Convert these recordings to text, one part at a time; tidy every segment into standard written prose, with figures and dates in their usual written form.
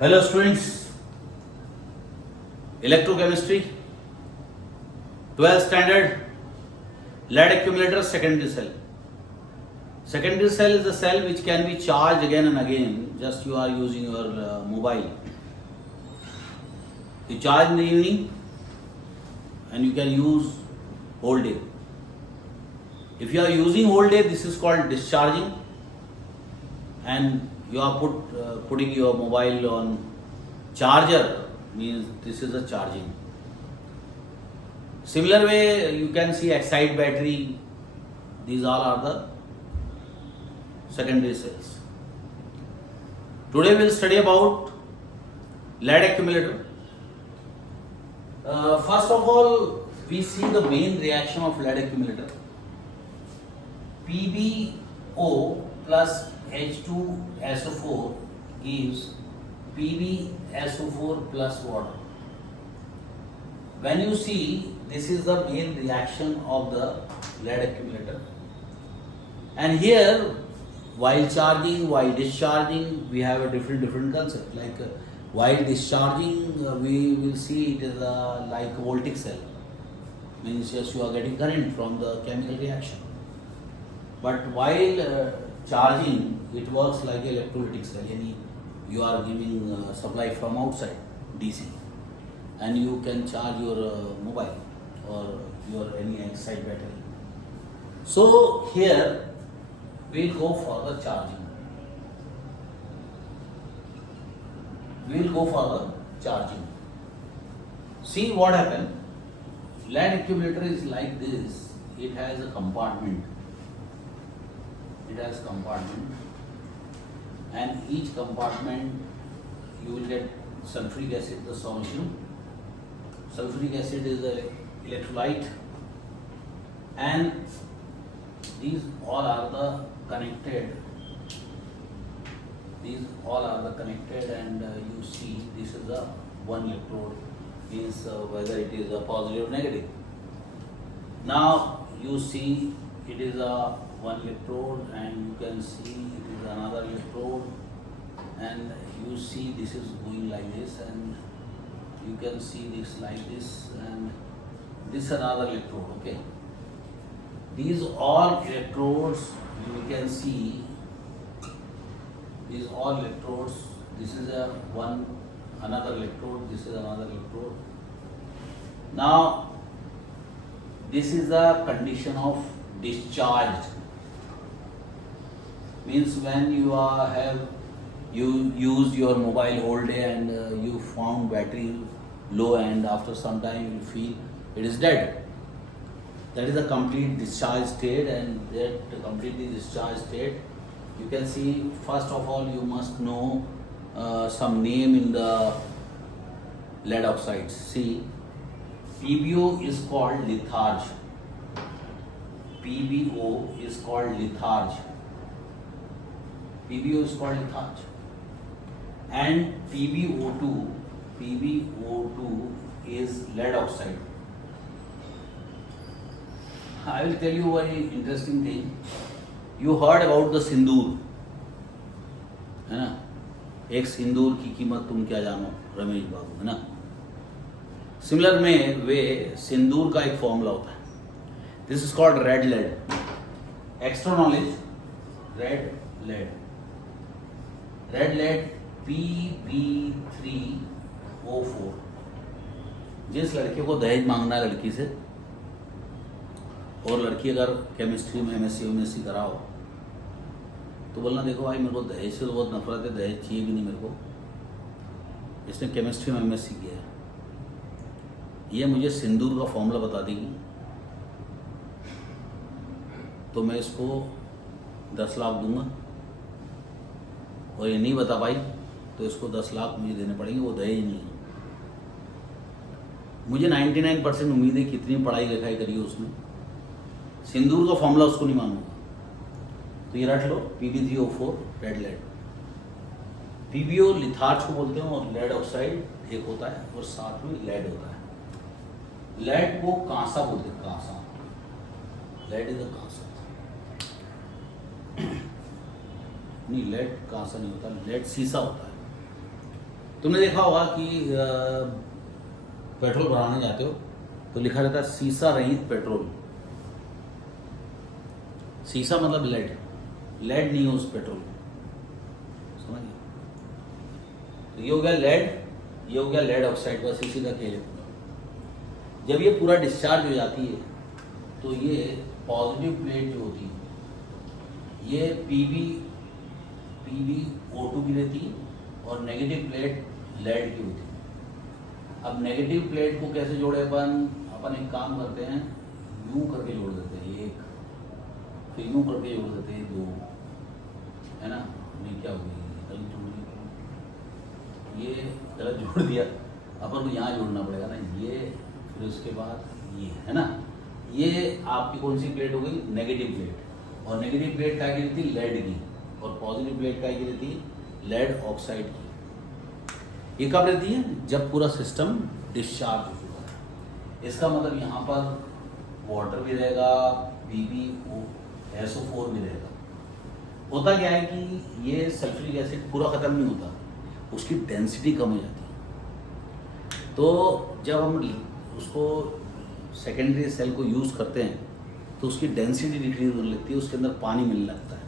Hello students, electrochemistry, 12th standard, lead accumulator secondary cell. Secondary cell is a cell which can be charged again and again, just you are using your mobile. You charge in the evening and you can use whole day. If you are using whole day, this is called discharging, and you are putting your mobile on charger, means this is a charging. Similar way you can see excite battery, these all are the secondary cells. Today we will study about lead accumulator. First of all, we see the main reaction of lead accumulator. PbO plus H2SO4 gives PbSO4 plus water. When you see, this is the main reaction of the lead accumulator. And here, while charging, while discharging, we have a different concept. Like while discharging, we will see it is like a voltaic cell. Means yes, you are getting current from the chemical reaction. But while charging, it works like electrolytic cell. You are giving supply from outside, DC, and you can charge your mobile or your any excite battery. So here we'll go for the charging. We'll go for the charging. See what happened. Lead accumulator is like this. It has a compartment. It has compartment, and each compartment you will get sulfuric acid, the solution. Sulfuric acid is the electrolyte, and these all are the connected. These all are the connected, and you see this is a one electrode, means whether it is a positive or negative. Now you see it is a one electrode, and you can see it is another electrode, and you see this is going like this, and you can see this like this, and this another electrode. Okay, these all electrodes you can see, these all electrodes, this is a one another electrode, this is another electrode. Now this is the condition of discharged. Means when you use your mobile whole day and you found battery low, and after some time you feel it is dead. That is a complete discharge state, and that completely discharged state, you can see, first of all you must know some name in the lead oxides. See, PbO is called litharge. PbO is called litharge. PbO is called litharge. And PbO2 is lead oxide. I will tell you very interesting thing. You heard about the सिंदूर, है ना? एक सिंदूर की कीमत तुम क्या जानो, रमेश बाबू, है ना? सिमिलर में वे सिंदूर का एक फॉर्मूला होता है. This is called red lead. Extra knowledge, red lead. Red lead Pb3O4. जिस लड़के को दहेज मांगना है लड़की से, और लड़की अगर केमिस्ट्री में एमएससी कराओ, तो बोलना देखो भाई मेरे को दहेज से तो बहुत नफरत है, दहेज चाहिए भी नहीं मेरे को, इसने केमिस्ट्री में एमएससी किया है, ये मुझे सिंदूर का फॉर्मूला बता देगी तो मैं इसको 10 लाख दूंगा, और ये नहीं बता पाई तो इसको 10 लाख मुझे देने पड़ेंगे, वो दहेज नहीं है. मुझे 99% उम्मीद है कितनी पढ़ाई लिखाई करी है उसने, सिंदूर का फॉर्मूला उसको नहीं मालूम. तो ये रट लो, Pb3O4 red lead. PbO litharge को बोलते हैं, और लेड ऑक्साइड एक होता है, और साथ में लेड होता है. लेड को कांसा बोलते हैं, कांसा. लेड इज अ कांसा. नहीं, लेड कांसा नहीं होता, लेड शीशा होता है. तुमने देखा होगा कि पेट्रोल भराने जाते हो तो लिखा रहता है सीसा रहित पेट्रोल। सीसा मतलब लेड, लेड नहीं यूज पेट्रोल, समझिए। तो ये हो गया लेड, ये हो गया लेड ऑक्साइड, बस इसी का खेल है। जब ये पूरा डिस्चार्ज हो जाती है तो ये पॉजिटिव प्लेट जो होती है ये PbO2 की रहती है और नेगेटिव प्लेट लेड की होती है। अब नेगेटिव प्लेट को कैसे जोड़े अपन एक काम करते हैं, यूं करके जोड़ देते हैं एक, फिर यूं करके जोड़ देते हैं दो, है ना। नहीं क्या हो गई, गलत जोड़ दिया, ये गलत जोड़ दिया, अपन को यहाँ जोड़ना पड़ेगा ना, ये फिर उसके बाद ये, है ना। ये आपकी कौन सी प्लेट हो गई, नेगेटिव प्लेट। और नेगेटिव प्लेट क्या की रहती है, लेड की, और पॉजिटिव प्लेट क्या की रहती है, लेड ऑक्साइड की। ये कब रहती है, जब पूरा सिस्टम डिस्चार्ज हो चुका है। इसका मतलब यहाँ पर वाटर भी रहेगा, PbSO4 भी रहेगा। होता क्या है कि ये सल्फ्यूरिक एसिड पूरा ख़त्म नहीं होता, उसकी डेंसिटी कम हो जाती है। तो जब हम उसको सेकेंडरी सेल को यूज़ करते हैं तो उसकी डेंसिटी डिक्रीज होने लगती है, उसके अंदर पानी मिलने लगता है।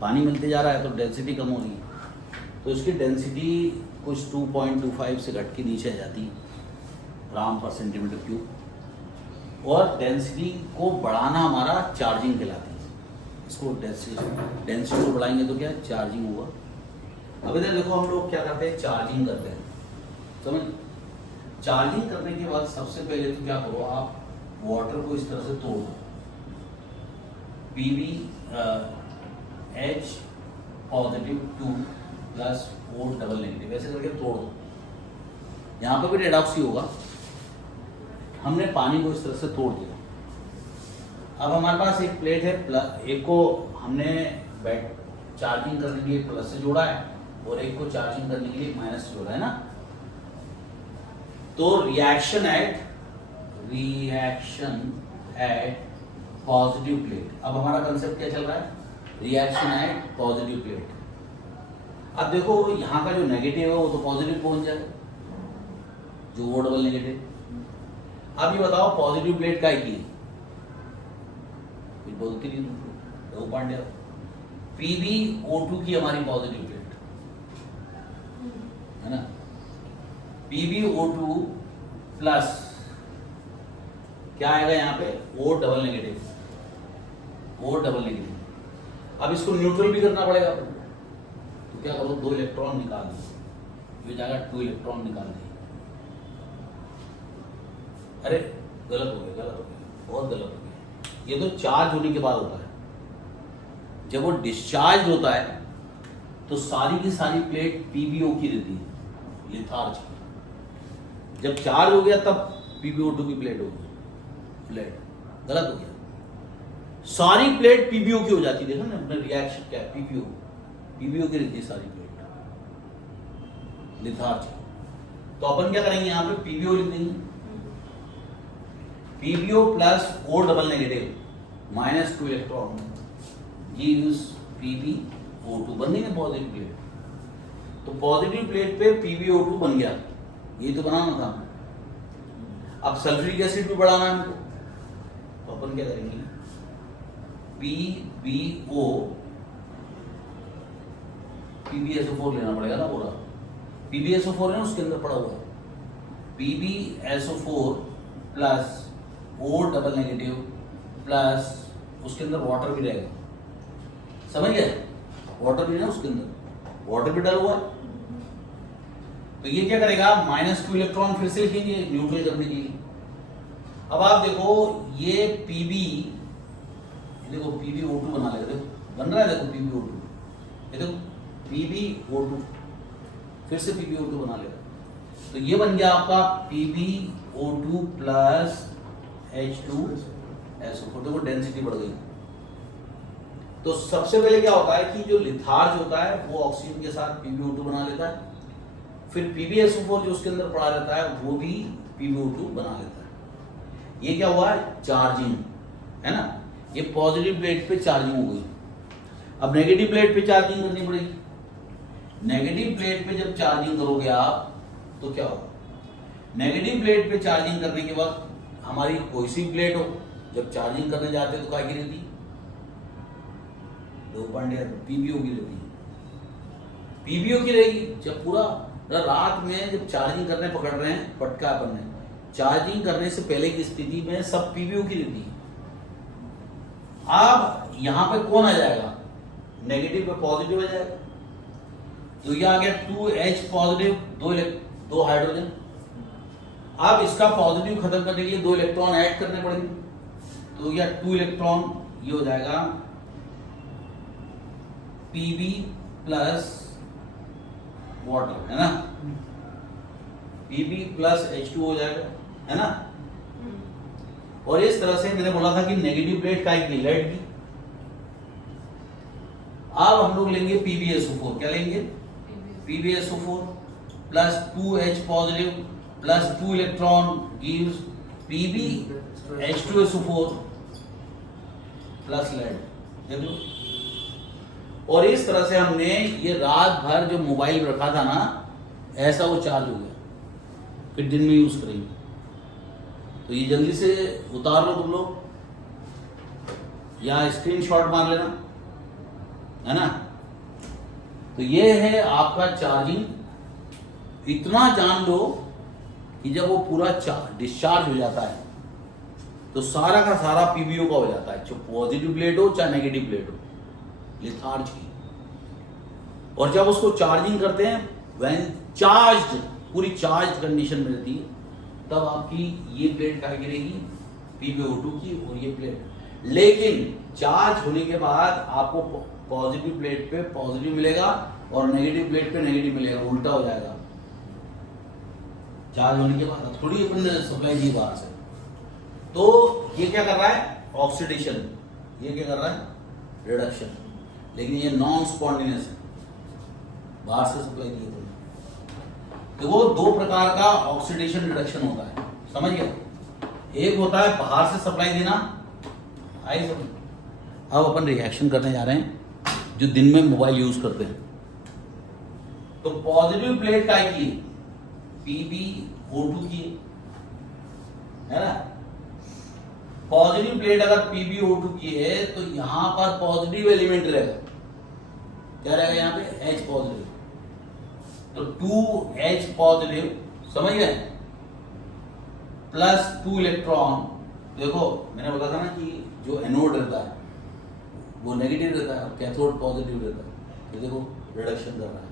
पानी मिलते जा रहा है तो डेंसिटी कम हो रही है, तो इसकी डेंसिटी कुछ 2.25 से घट के नीचे आ जाती है ग्राम पर सेंटीमीटर क्यूब। और डेंसिटी को बढ़ाना हमारा चार्जिंग कहलाती है। इसको डेंसिटी को बढ़ाएंगे तो क्या चार्जिंग होगा। अब इधर देखो हम लोग क्या करते हैं, चार्जिंग करते हैं, समझ। चार्जिंग करने के बाद सबसे पहले तो क्या करो, आप वाटर को इस तरह से तोड़ दो, PbH positive 2 plus O double negative, ऐसे करके तोड़ दो। यहाँ पर भी रेडॉक्सी होगा। हमने पानी को इस तरह से तोड़ दिया। अब हमारे पास एक प्लेट है, एक को हमने चार्जिंग करने के लिए प्लस से जोड़ा है और एक को चार्जिंग करने के लिए माइनस से जोड़ा है ना। तो रिएक्शन एट पॉजिटिव प्लेट। अब हमारा कंसेप्ट क्या चल रहा है, रिएक्शन एट पॉजिटिव प्लेट। अब देखो यहाँ का जो नेगेटिव है वो तो पॉजिटिव पहुंच जाए, जो वो डबल नेगेटिव। अब ये बताओ पॉजिटिव प्लेट का की कुछ बोलती नहीं तुमको, दो पांड्या। PbO2 की हमारी पॉजिटिव प्लेट है ना, PbO2 प्लस क्या आएगा यहाँ पे, O double negative, O double negative. अब इसको न्यूट्रल भी करना पड़ेगा, तो क्या करो, 2 इलेक्ट्रॉन निकाल दिए, ये जाएगा 2 इलेक्ट्रॉन निकाल दिए। अरे गलत हो गया, बहुत गलत हो गया। ये तो चार्ज होने के बाद होता है। जब वो डिस्चार्ज होता है तो सारी की सारी प्लेट PbO की रहती है, लिथार्ज की। जब चार्ज हो गया तब PbO2 की प्लेट होगी, प्लेट गलत हो गया। सारी प्लेट PbO की हो जाती है। देखो ना अपने रिएक्शन क्या है, PbO की रहती है सारी प्लेट, लिथार्ज। तो अपन क्या करेंगे, यहाँ पे PbO लिख देंगे, PbO plus O double negative minus 2 electron gives PbO2, बन गई ना पॉजिटिव प्लेट। तो पॉजिटिव प्लेट पे PbO2 बन गया, ये तो बनाना था। अब सल्फ्यूरिक एसिड भी बढ़ाना है हमको, तो अपन क्या करेंगे, PbSO4 लेना पड़ेगा ना पूरा। PbSO4 है ना उसके अंदर पड़ा हुआ, PbSO4 plus O double negative plus उसके अंदर वाटर भी रहेगा, समझ गए। वाटर भी ना उसके अंदर, वाटर भी डला हुआ है। तो ये क्या करेगा, -2 इलेक्ट्रॉन फिर से लिखेंगे न्यूट्रल करने के लिए। अब आप देखो ये देखो PbO2 बना लेगा, देखो बन रहा है, देखो PbO2, ये देखो PbO2, फिर से PbO2 बना लेगा। तो ये बन गया आपका PbO2 प्लस H2SO4। देखो डेंसिटी बढ़ गई। तो सबसे पहले क्या होता है कि जो लिथार्ज होता है वो ऑक्सीजन के साथ PbO2 बना लेता है, फिर PbSO4 जो उसके अंदर पड़ा रहता है वो भी PbO2 बना लेता है। ये क्या हुआ, चार्जिंग है ना। ये पॉजिटिव प्लेट पे चार्जिंग हो गई। अब नेगेटिव प्लेट पे चार्जिंग करनी पड़ेगी। नेगेटिव प्लेट पे जब चार्जिंग करोगे आप तो क्या होगा, नेगेटिव प्लेट पे चार्जिंग करने के बाद हमारी कोई सी प्लेट हो, जब चार्जिंग करने जाते हैं तो क्या की रहती, 2.8 पीबीओ की रहती है, पीबीओ की रहेगी। जब पूरा रात में जब चार्जिंग करने पकड़ रहे हैं पटका अपन ने, चार्जिंग करने से पहले की स्थिति में सब पीबीओ की रहती है। अब यहां पे कौन आ जाएगा, नेगेटिव पे पॉजिटिव आ जाएगा, तो ये आ गया 2H पॉजिटिव, दो हाइड्रोजन। अब इसका पॉजिटिव खत्म करने के लिए 2 इलेक्ट्रॉन ऐड करने पड़ेंगे, तो यह 2 इलेक्ट्रॉन ये हो जाएगा Pb प्लस वाटर, है ना, Pb प्लस H2 हो जाएगा, है ना। और इस तरह से मैंने बोला था कि नेगेटिव प्लेट का एक लेड की। अब हम लोग लेंगे PbSO4, क्या लेंगे, PbSO4 plus 2H positive plus 2 electron gives PbH2SO4 plus lead, देख लो। और इस तरह से हमने ये रात भर जो मोबाइल रखा था ना, ऐसा वो चार्ज हो गया, फिर दिन में यूज करेंगे। तो ये जल्दी से उतार लो तुम लोग, या स्क्रीनशॉट मार लेना, है ना। तो ये है आपका चार्जिंग। इतना जान लो कि जब वो पूरा डिस्चार्ज हो जाता है तो सारा का सारा पीबीओ का हो जाता है, चाहे पॉजिटिव प्लेट हो चाहे नेगेटिव प्लेट हो, लिथार्ज की। और जब उसको चार्जिंग करते हैं, व्हेन चार्ज्ड, पूरी चार्ज कंडीशन में रहती है, तब आपकी ये प्लेट क्या गिरेगी, PbO2 की, और ये प्लेट। लेकिन चार्ज होने के बाद आपको पॉजिटिव प्लेट पे पॉजिटिव मिलेगा और नेगेटिव प्लेट पे नेगेटिव मिलेगा, उल्टा हो जाएगा। चार्ज होने के बाद थोड़ी अपन सप्लाई दी बाहर से, तो ये क्या कर रहा है, ऑक्सीडेशन, ये क्या कर रहा है, रिडक्शन। लेकिन ये नॉन स्पॉन्टेनियस है, बाहर से सप्लाई दी है। तो वो दो प्रकार का ऑक्सीडेशन रिडक्शन होता है, समझ गए। एक होता है बाहर से सप्लाई देना, आई समझ। अब अपन रिएक्शन करने जा रहे हैं जो दिन में मोबाइल यूज करते हैं। तो पॉजिटिव प्लेट का की PbO2 की, है ना। पॉजिटिव प्लेट अगर PbO2 की है तो यहां पर पॉजिटिव एलिमेंट रहेगा, क्या रहेगा यहां पे, H पॉजिटिव। तो 2H पॉजिटिव, समझ गए, प्लस 2 इलेक्ट्रॉन। देखो मैंने बोला था ना कि जो एनोड रहता है वो नेगेटिव रहता है, कैथोड पॉजिटिव रहता है। तो देखो रिडक्शन कर रहा है,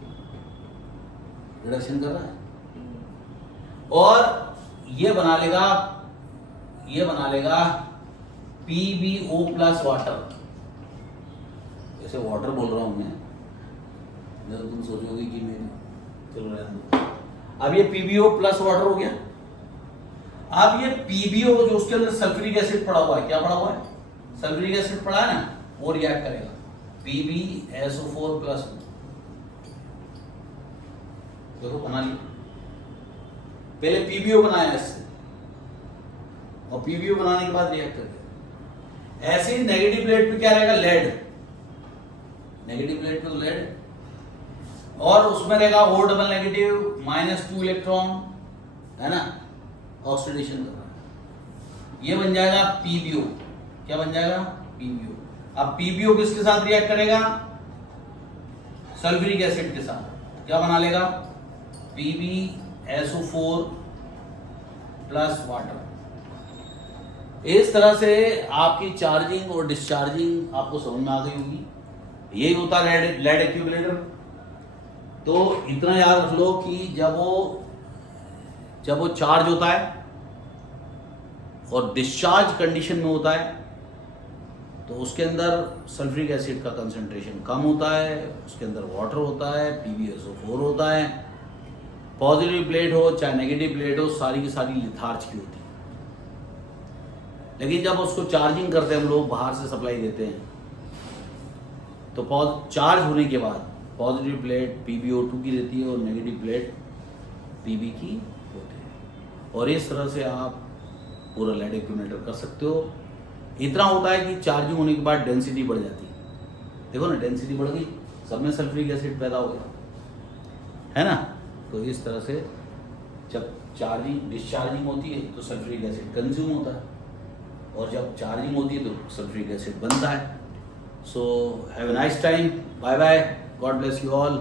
रिडक्शन कर रहा है। और ये बना लेगा PbO प्लस वाटर। ऐसे वाटर बोल रहा हूं मैं, जब तुम सोचोगे कि मैं, चलो रहने दो। अब ये PbO प्लस वाटर हो गया। अब ये PbO जो उसके अंदर सल्फ्यूरिक एसिड पड़ा हुआ है, क्या पड़ा हुआ है, सल्फ्यूरिक एसिड पड़ा है ना, वो रिएक्ट करेगा PbSO4 प्लस। देखो बना लिया, पहले PbO बनाया इससे, और PbO बनाने के बाद रिएक्ट करते। ऐसे ही नेगेटिव प्लेट पे क्या रहेगा, लेड, नेगेटिव प्लेट पे तो लेड, और उसमें रहेगा O डबल नेगेटिव -2 इलेक्ट्रॉन, है ना, ऑक्सीडेशन कर रहा है। ये बन जाएगा PbO, क्या बन जाएगा, PbO। अब PbO किसके साथ रिएक्ट करेगा, सल्फ्यूरिक एसिड के साथ, क्या बना लेगा, PbSO4 प्लस वाटर। इस तरह से आपकी चार्जिंग और डिस्चार्जिंग आपको समझ में आ गई होगी। यही होता है लेड एक्यूमुलेटर। तो इतना याद रख लो कि जब वो चार्ज होता है और डिस्चार्ज कंडीशन में होता है तो उसके अंदर सल्फ्यूरिक एसिड का कंसंट्रेशन कम होता है, उसके अंदर वाटर होता है, PbSO4 होता है। पॉजिटिव प्लेट हो चाहे नेगेटिव प्लेट हो, सारी की सारी लिथार्ज की होती है। लेकिन जब उसको चार्जिंग करते हैं हम लोग, बाहर से सप्लाई देते हैं, तो चार्ज होने के बाद पॉजिटिव प्लेट PbO2 की रहती है और नेगेटिव प्लेट Pb की होती है। और इस तरह से आप पूरा लेड एक्यूमुलेटर कर सकते हो। इतना होता है कि चार्जिंग होने के बाद डेंसिटी बढ़ जाती है। देखो ना, डेंसिटी बढ़ गई, सब में सल्फ्यूरिक एसिड पैदा हो गया। है ना। तो इस तरह से जब चार्जिंग डिस्चार्जिंग होती है तो सल्फ्यूरिक एसिड कंज्यूम होता है, और जब चार्जिंग होती है तो सल्फ्यूरिक एसिड बनता है। So have a nice time, bye bye, God bless you all.